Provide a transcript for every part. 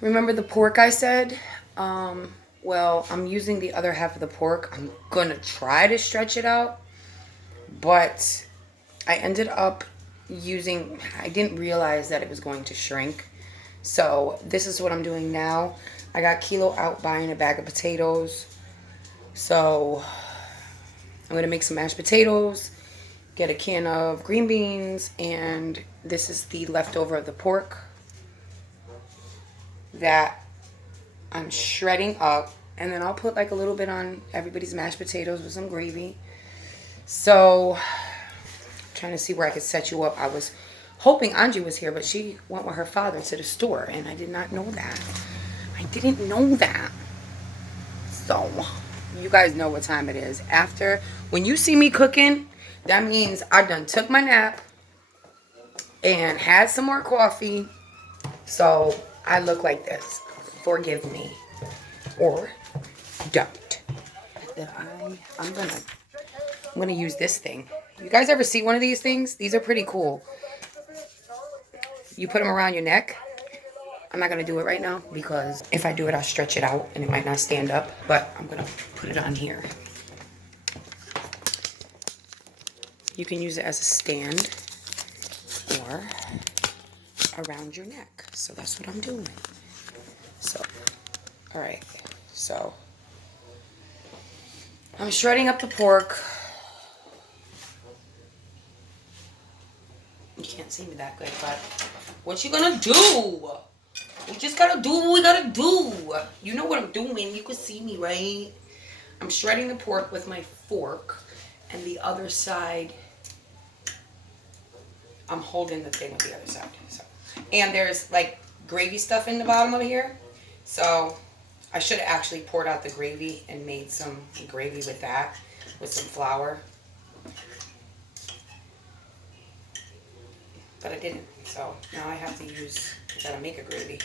Remember the pork I said? Well, I'm using the other half of the pork. I'm gonna try to stretch it out, but I ended up using, I didn't realize that it was going to shrink. So this is what I'm doing now. I got Kilo out buying a bag of potatoes. So I'm gonna make some mashed potatoes, get a can of green beans, and this is the leftover of the pork that I'm shredding up. And then I'll put like a little bit on everybody's mashed potatoes with some gravy. So, trying to see where I could set you up. I was hoping Angie was here, but she went with her father to the store, and I did not know that. I didn't know that. So, you guys know what time it is. After, when you see me cooking, that means I done took my nap and had some more coffee. So, I look like this. Forgive me. Or don't. I'm gonna use this thing. You guys ever see one of these things? These are pretty cool. You put them around your neck. I'm not gonna do it right now because if I do it, I'll stretch it out and it might not stand up. But I'm gonna put it on here. You can use it as a stand or around your neck. So that's what I'm doing. So, all right. So I'm shredding up the pork. You can't see me that good, but what you gonna do? We just gotta do what we gotta do. You know what I'm doing. You can see me, right? I'm shredding the pork with my fork, and the other side, I'm holding the thing with the other side. So, and there's like gravy stuff in the bottom of here. So I should have actually poured out the gravy and made some gravy with that, with some flour. But I didn't. So now I have to use, I gotta make a gravy.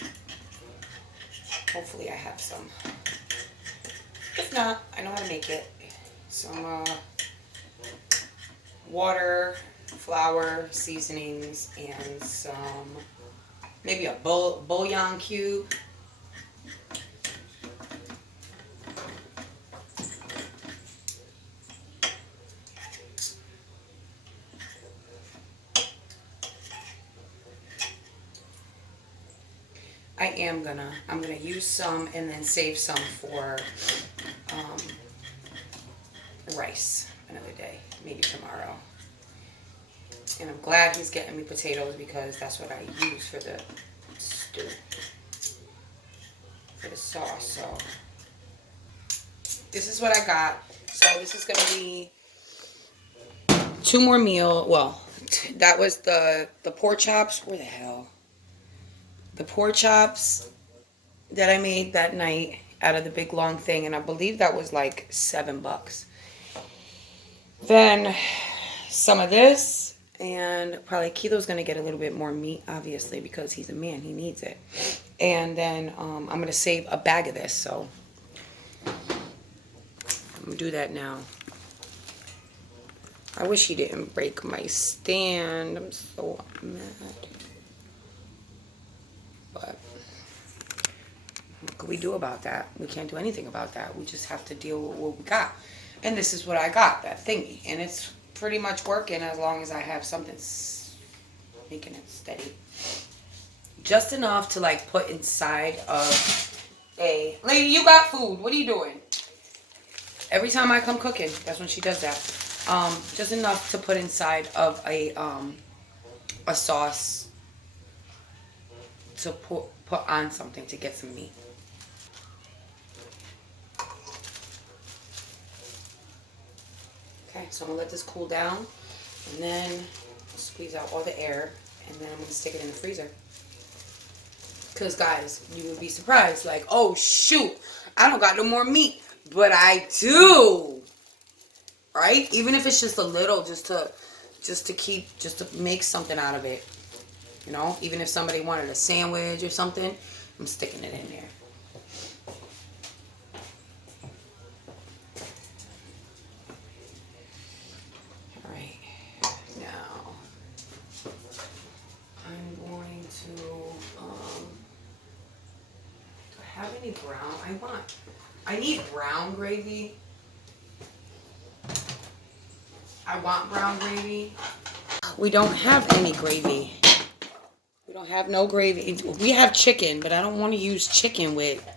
Hopefully I have some. If not, I know how to make it. Some water, flour, seasonings, and some, maybe a bouillon cube. I'm gonna use some and then save some for rice another day, maybe tomorrow. And I'm glad he's getting me potatoes because that's what I use for the stew, for the sauce. So this is what I got. So this is gonna be 2 more meal. Well, that was the pork chops. Where the hell? The pork chops that I made that night out of the big long thing, and I believe that was like $7. Then some of this, and probably Kilo's gonna get a little bit more meat, obviously, because he's a man, he needs it. And then I'm gonna save a bag of this, so I'm gonna do that now. I wish he didn't break my stand. I'm so mad. But what can we do about that? We can't do anything about that. We just have to deal with what we got. And this is what I got, that thingy. And it's pretty much working as long as I have something making it steady. Just enough to like put inside of a... Lady, you got food. What are you doing? Every time I come cooking, that's when she does that. Just enough to put inside of a sauce to put on something to get some meat. Okay, so I'm gonna let this cool down and then squeeze out all the air and then I'm gonna stick it in the freezer. Because guys, you would be surprised, like, oh shoot, I don't got no more meat, but I do. Right? Even if it's just a little, just to make something out of it. You know, even if somebody wanted a sandwich or something, I'm sticking it in there. All right, now I'm going to have any brown? I need brown gravy. I want brown gravy. We don't have any gravy. We don't have no gravy. We have chicken, but I don't want to use chicken with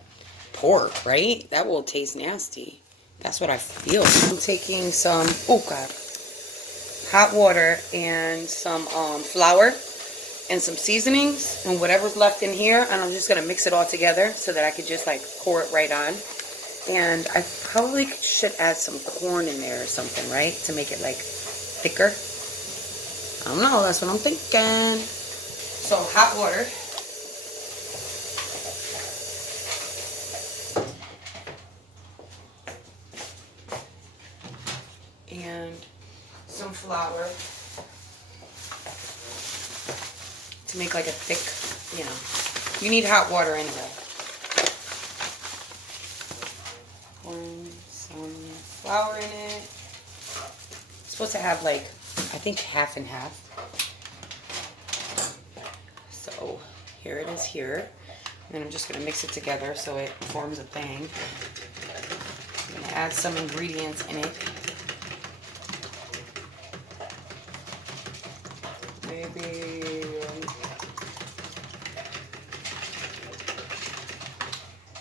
pork, right? That will taste nasty. That's what I feel. I'm taking some, oh God, hot water and some flour and some seasonings and whatever's left in here, and I'm just gonna mix it all together so that I could just like pour it right on. And I probably should add some corn in there or something, right, to make it like thicker. I don't know, that's what I'm thinking. So hot water. And some flour to make like a thick, you know. You need hot water anyway. Pour some flour in it. It's supposed to have like, I think half and half. So here it is here. And then I'm just going to mix it together so it forms a thing. I'm going to add some ingredients in it. Maybe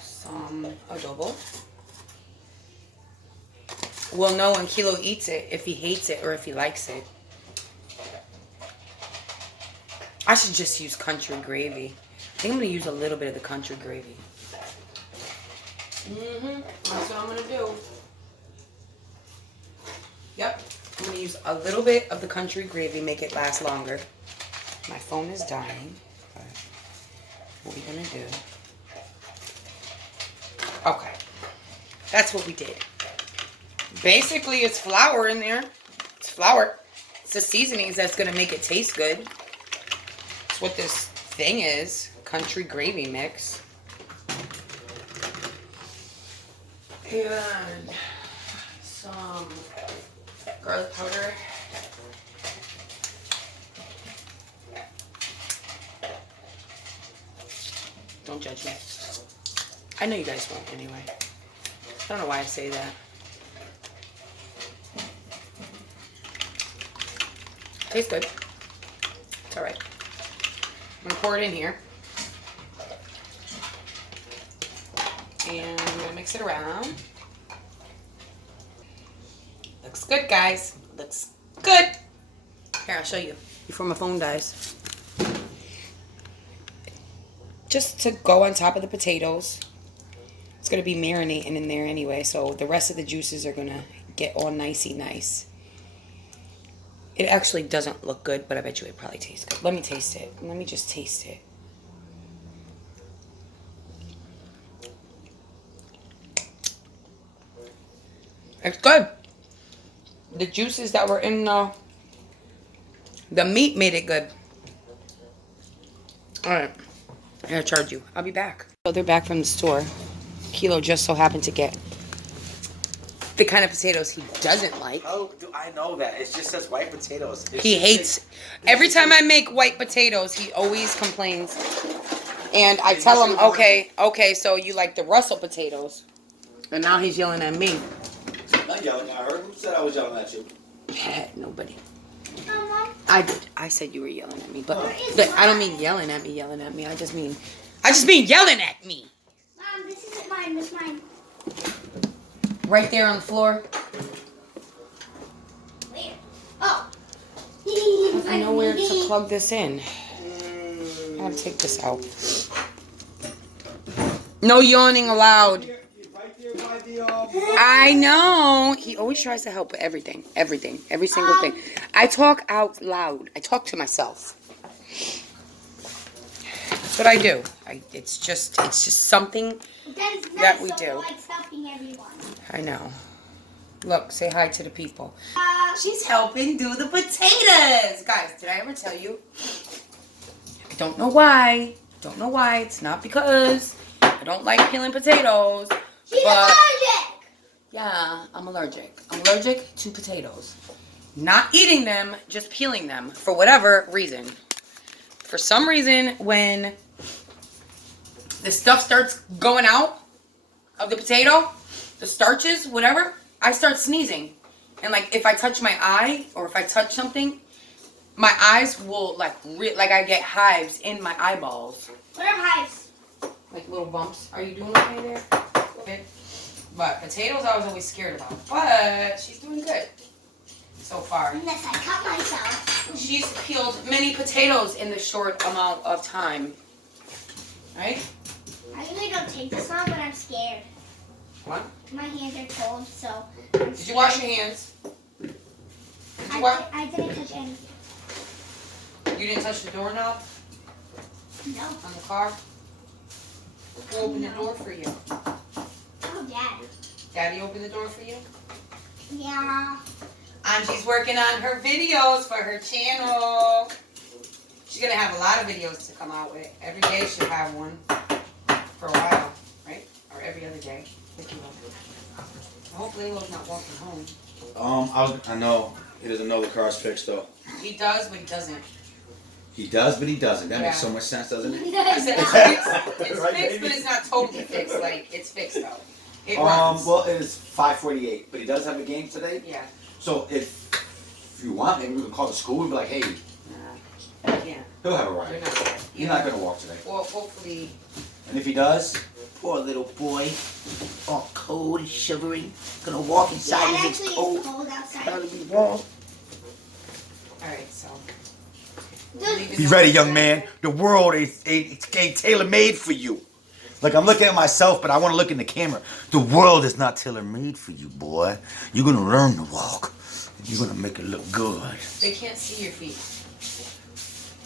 some adobo. We'll know when Kilo eats it, if he hates it or if he likes it. I should just use country gravy. I think I'm going to use a little bit of the country gravy. That's what I'm going to do. Yep. I'm going to use a little bit of the country gravy, make it last longer. My phone is dying. But what are we going to do? Okay. That's what we did. Basically, it's flour in there. It's flour. It's the seasonings that's going to make it taste good. That's what this thing is. Country gravy mix. And some garlic powder. Don't judge me. I know you guys won't anyway. I don't know why I say that. Tastes good. It's alright. I'm going to pour it in here. And I'm going to mix it around. Looks good, guys. Looks good. Here, I'll show you before my phone dies. Just to go on top of the potatoes. It's going to be marinating in there anyway, so the rest of the juices are going to get all nicey nice. It actually doesn't look good, but I bet you it probably tastes good. Let me taste it. Let me just taste it. It's good. The juices that were in the meat made it good. Alright. I'm going to charge you. I'll be back. So they're back from the store. Kilo just so happened to get the kind of potatoes he doesn't like. How do I know that? It just says white potatoes. He hates. Every time I make white potatoes, he always complains. And I tell him, okay, so you like the Russell potatoes. And now he's yelling at me. I'm not yelling at her. Who said I was yelling at you? Nobody. I did. I said you were yelling at me, but I don't mean yelling at me. I just mean yelling at me. Mom, this isn't mine. This is mine. Right there on the floor. Where? Oh. I know where to plug this in. I gotta take this out. No yawning allowed. I know. He always tries to help with everything. Every single thing. I talk out loud. I talk to myself. That's what I do. It's just something that we do. Like stopping everyone. I know. Look, say hi to the people. She's helping do the potatoes. Guys, did I ever tell you? I don't know why. It's not because I don't like peeling potatoes. She's allergic. Yeah, I'm allergic. I'm allergic to potatoes. Not eating them, just peeling them for whatever reason. For some reason, when the stuff starts going out of the potato, the starches, whatever, I start sneezing. And like if I touch my eye or if I touch something, my eyes will like I get hives in my eyeballs. What are hives? Like little bumps. Are you doing okay there? Okay. But potatoes I was always scared about. But she's doing good so far. Unless I cut myself. She's peeled many potatoes in the short amount of time. Right? I usually don't take this long, but I'm scared. What? My hands are cold, so. Did you wash your hands? I didn't touch anything. You didn't touch the doorknob No. on the car? Who opened the door for you? Oh, Dad. Daddy opened the door for you? Yeah. And she's working on her videos for her channel. She's going to have a lot of videos to come out with. Every day she'll have one for a while, right? Or every other day. I hope Lilo's not walking home. I know. He doesn't know the car's fixed though. He does, but he doesn't. He does, but he doesn't. That makes Yeah. so much sense, doesn't it? I said it's fixed. It's fixed, but it's not totally fixed. Like, it's fixed, though. It runs. Well, it is 5:48, but he does have a game today. Yeah. So if you want, maybe we can call the school and be like, hey, Nah. Yeah. he'll have a You're ride. not. He's not gonna walk today. Well, hopefully. And if he does, Poor little boy, all cold and shivering, gonna walk inside Yeah, it and actually it's is cold. cold outside. Gotta be warm. Alright, so. be ready, young man. The world ain't tailor-made for you. Like, I'm looking at myself, but I want to look in the camera. The world is not tailor-made for you, boy. You're gonna learn to walk. You're gonna make it look good. They can't see your feet.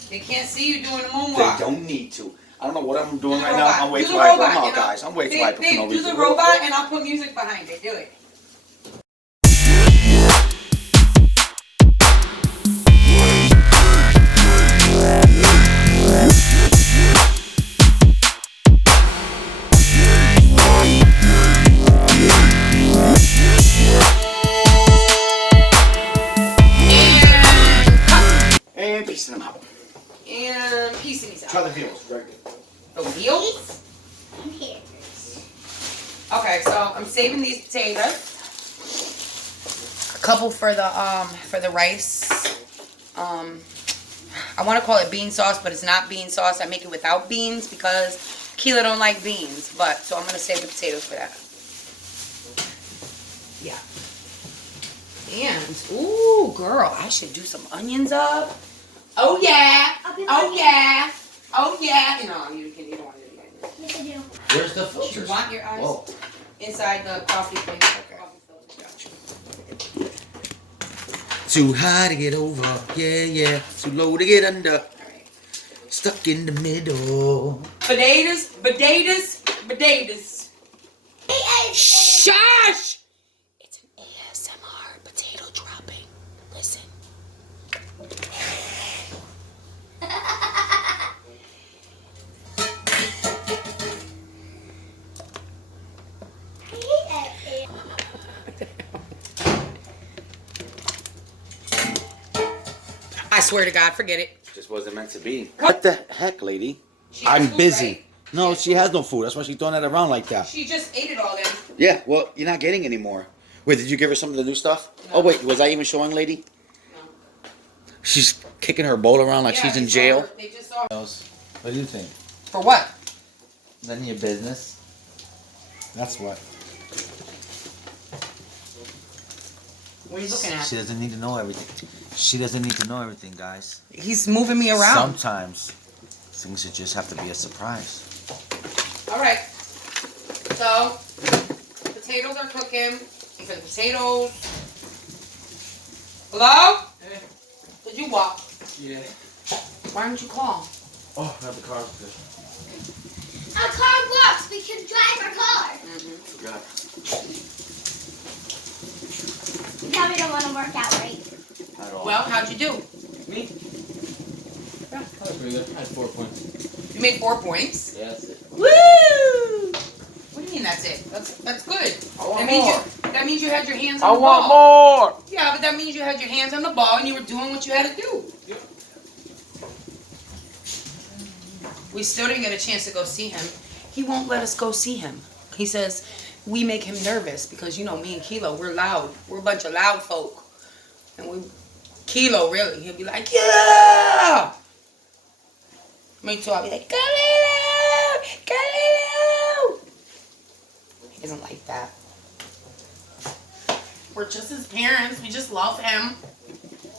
They can't see you doing the They moonwalk. don't need to. I don't know what I'm doing Do the right robot. now. I'm way Do too the hyper. robot, I'm out, you know? guys. I'm way too Babe, hyper for no babe, do reason. the robot and I'll put music behind it. Do it. And piecing them out. And piecing these Try out. the wheels. Very good. The wheels? And here. Okay, so I'm saving these potatoes. A couple for the rice. I want to call it bean sauce, but it's not bean sauce. I make it without beans because Keela don't like beans. But so I'm gonna save the potatoes for that. Yeah. And ooh, girl, I should do some onions up. Oh yeah. Oh yeah. Oh yeah. No, you don't want to do that. Yes, I do. Where's the You filters? want your eyes Whoa. inside the coffee thing. Okay. Too high to get over, yeah, yeah. Too low to get under. Alright. Stuck in the middle. Potatoes. Shush! It's an ASMR potato dropping. Listen. I swear to God, forget it. Just wasn't meant to be. What the heck, lady? She has I'm food, busy. right? No, she has no food. That's why she's throwing that around like that. She just ate it all then. Yeah, well, you're not getting any more. Wait, did you give her some of the new stuff? No. Oh, wait, was I even showing, lady? No. She's kicking her bowl around like Yeah, she's in they saw jail. her- They just saw her. What do you think? For what? None of your business. That's what. What are you looking at? She doesn't need to know everything. She doesn't need to know everything, guys. He's moving me around. Sometimes things that just have to be a surprise. Alright. So, potatoes are cooking. And for the potatoes. Hello? Hey. Did you walk? Yeah. Why didn't you call? Oh, not the car's good. Our car works. We can drive our car. Forgot. You probably don't want to work out, right? At all. Well, how'd you do? Me? Yeah, that was pretty good. I had 4 points. You made 4 points. Yeah, that's it. Woo! What do you mean that's it? That's good. That means you had your hands on the ball. more! Yeah, but that means you had your hands on the ball and you were doing what you had to do. Yep. We still didn't get a chance to go see him. he won't let us go see him. He says we make him nervous because, you know, me and Kilo, we're loud. We're a bunch of loud folk. And Kilo, really, he'll be like, yeah! Me too, I'll be like, Kilo! Kilo! He doesn't like that. We're just his parents. We just love him.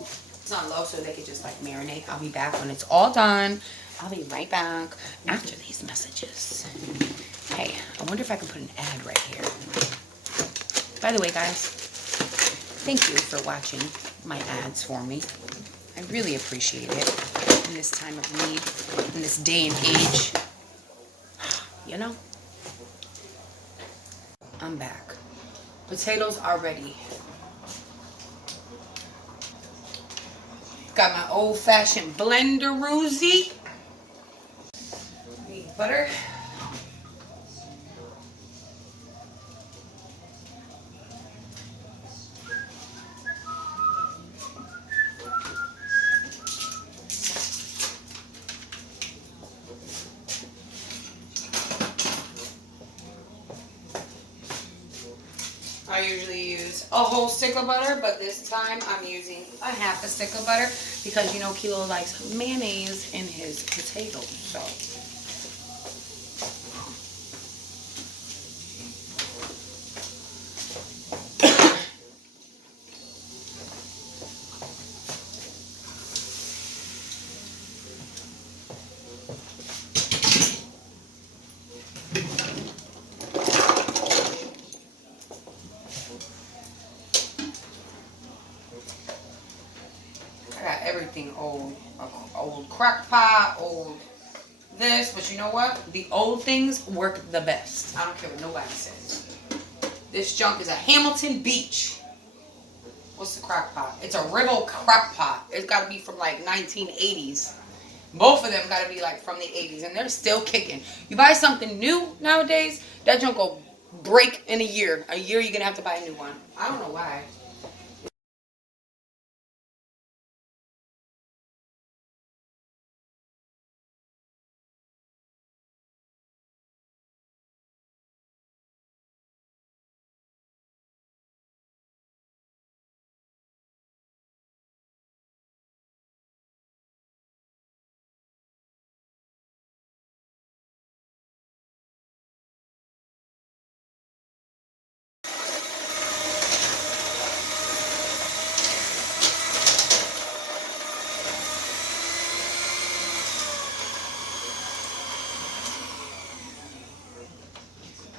It's not love, so they could just like marinate. I'll be back when it's all done. I'll be right back after these messages. Hey, I wonder if I can put an ad right here. By the way, guys, thank you for watching my ads for me. I really appreciate it in this time of need, in this day and age. You know? I'm back. Potatoes are ready. Got my old-fashioned blender-roozy. Need butter. I usually use a whole stick of butter, but this time I'm using a half a stick of butter because, you know, Kilo likes mayonnaise in his potatoes, so. I got everything old crock pot, old this, but you know what? The old things work the best. I don't care what nobody says. This junk is a Hamilton Beach. What's the crock pot? It's a Rivel crock pot. It's got to be from like 1980s. Both of them got to be like from the 80s, and they're still kicking. You buy something new nowadays, that junk will break in a year. A year, you're gonna have to buy a new one. I don't know why.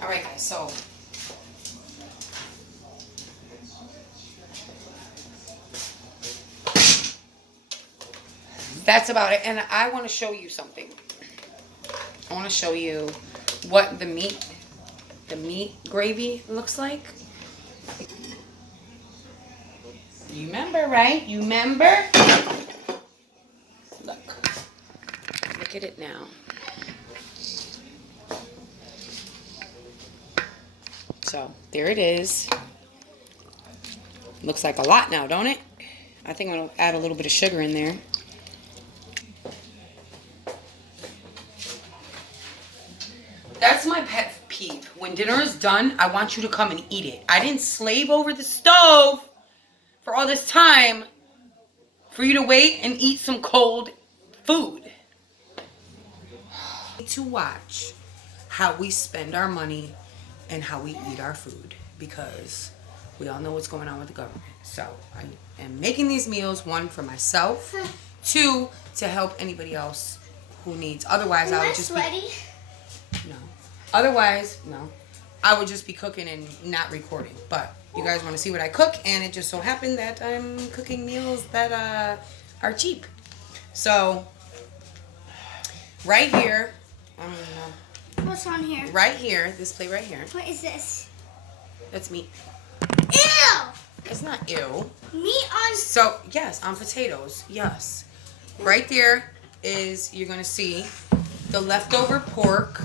Alright guys, so that's about it. And I want to show you something. I want to show you what the meat gravy looks like. You remember, right? You remember? Look at it now. So there it is. Looks like a lot now, don't it? I think I'm gonna add a little bit of sugar in there. That's my pet peeve. When dinner is done, I want you to come and eat it. I didn't slave over the stove for all this time for you to wait and eat some cold food. To watch how we spend our money and how we eat our food, because we all know what's going on with the government. So I am making these meals, one for myself, two to help anybody else who needs. Otherwise, I would just be no. Otherwise, no. I would just be cooking and not recording. But you guys want to see what I cook, and it just so happened that I'm cooking meals that are cheap. So right here, What's on here? right here, this plate right here. What is this? That's meat. Ew! It's not ew. Meat on. So yes, on potatoes. Yes. Right there is, you're gonna see the leftover pork.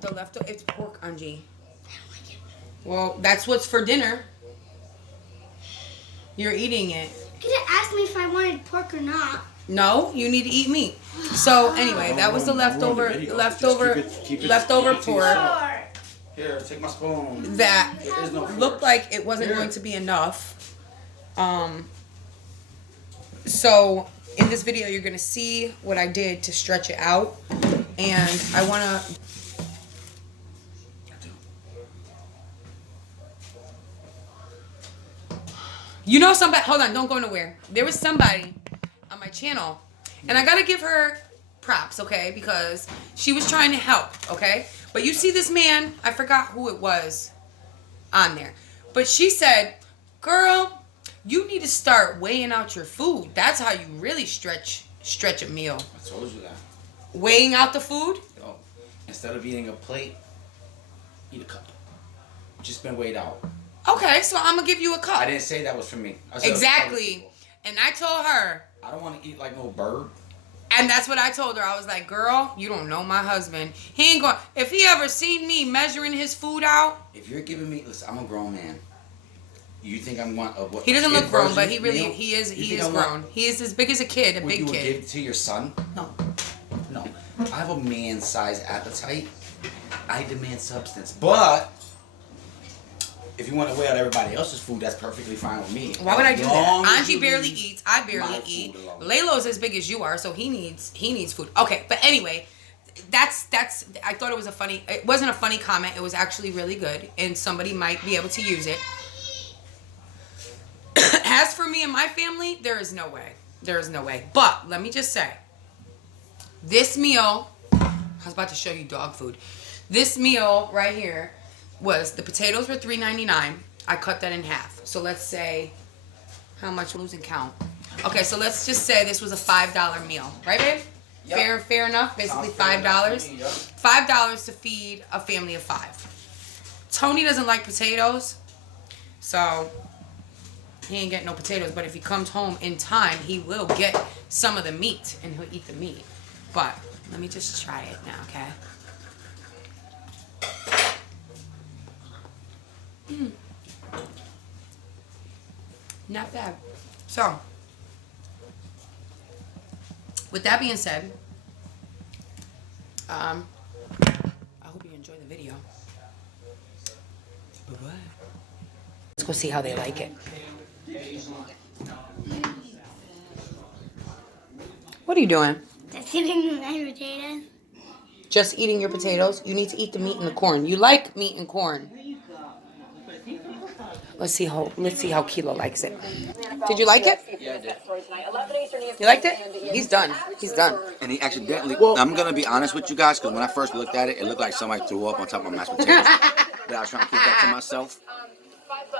The leftover, it's pork, Anji. Well, that's what's for dinner. You're eating it. You could have asked me if I wanted pork or not. No, you need to eat meat. So anyway, that was the leftover pork Here, take my spoon. that There is no looked fork. like it wasn't going to be enough. So in this video, you're gonna see what I did to stretch it out, and I wanna. You know somebody. Hold on, don't go nowhere. There was somebody on my channel, and I gotta give her props, okay, because she was trying to help, okay. But you see this man, I forgot who it was on there, but she said, "Girl, you need to start weighing out your food. That's how you really stretch a meal. I told you that. Weighing out the food." Yo, instead of eating a plate, eat a cup. Just been weighed out. Okay, so I'm gonna give you a cup. I didn't say that was for me. I said Exactly. And I told her, I don't want to eat like no bird. and that's what I told her. I was like, "Girl, you don't know my husband. He ain't going. If he ever seen me measuring his food out, If you're giving me, listen, I'm a grown man. You think I'm one of what? he doesn't look kid grown, but version he meal? is You he think is I want grown. He is as big as a kid, a what big you would kid. give to your son? No. I have a man-sized appetite. I demand substance, but if you want to weigh out everybody else's food, that's perfectly fine with me. Why would I do As that? long as Angie you barely leave eats. I my barely food eat. alone. Laylo's as big as you are, so he needs food. Okay, but anyway, that's. I thought it was a funny. It wasn't a funny comment. It was actually really good, and somebody might be able to use it. As for me and my family, there is no way. There is no way. But let me just say, this meal. I was about to show you dog food. This meal right here was the potatoes were $3.99. I cut that in half. So let's say how much losing count. Okay, so let's just say this was a $5 meal, right, babe? Yep. Fair enough. Basically Sounds fair enough $5. to me, yep. $5 to feed a family of 5. Tony doesn't like potatoes, so he ain't getting no potatoes. But if he comes home in time, he will get some of the meat, and he'll eat the meat. But let me just try it now, okay? Not bad. So, with that being said, I hope you enjoy the video. Bye-bye. Let's go see how they like it. What are you doing? That's eating my potatoes. Just eating your potatoes? You need to eat the meat and the corn. You like meat and corn. Let's see how Kilo likes it. Did you like it? Yeah, I did. You liked it? He's done. He's done. And he accidentally. I'm gonna be honest with you guys, because when I first looked at it, it looked like somebody threw up on top of my mashed potatoes. But I was trying to keep that to myself.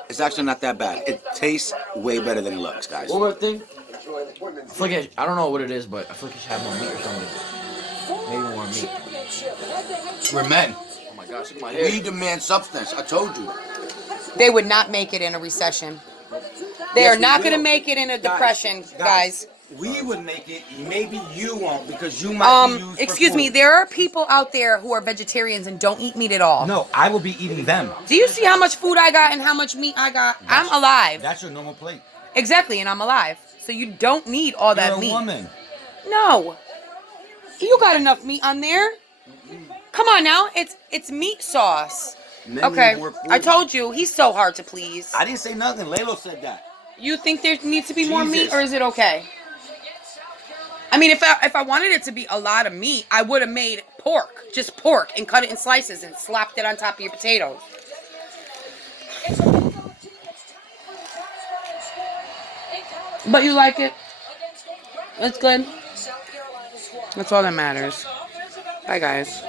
It's actually not that bad. It tastes way better than it looks, guys. One more thing. I feel like I don't know what it is, but I feel like you should have more meat or something. Maybe more meat. We're men. Oh my gosh, look at my hair. We demand substance. I told you. They would not make it in a recession. They Yes, are we not going to will. make it in a depression, guys. We would make it. Maybe you won't because you might be used for Excuse me, food. there are people out there who are vegetarians and don't eat meat at all. No, I will be eating them. Do you see how much food I got and how much meat I got? I'm alive. That's your normal plate. Exactly, and I'm alive. So you don't need all that You're a meat. woman. No. You got enough meat on there. Come on now, it's meat sauce. Men Okay, need more food. I told you, he's so hard to please. I didn't say nothing. Laylo said that. You think there needs to be more meat, Jesus. or is it okay? I mean, if I wanted it to be a lot of meat, I would have made pork, just pork, and cut it in slices and slapped it on top of your potatoes. But you like it? It's good. That's all that matters. Bye, guys.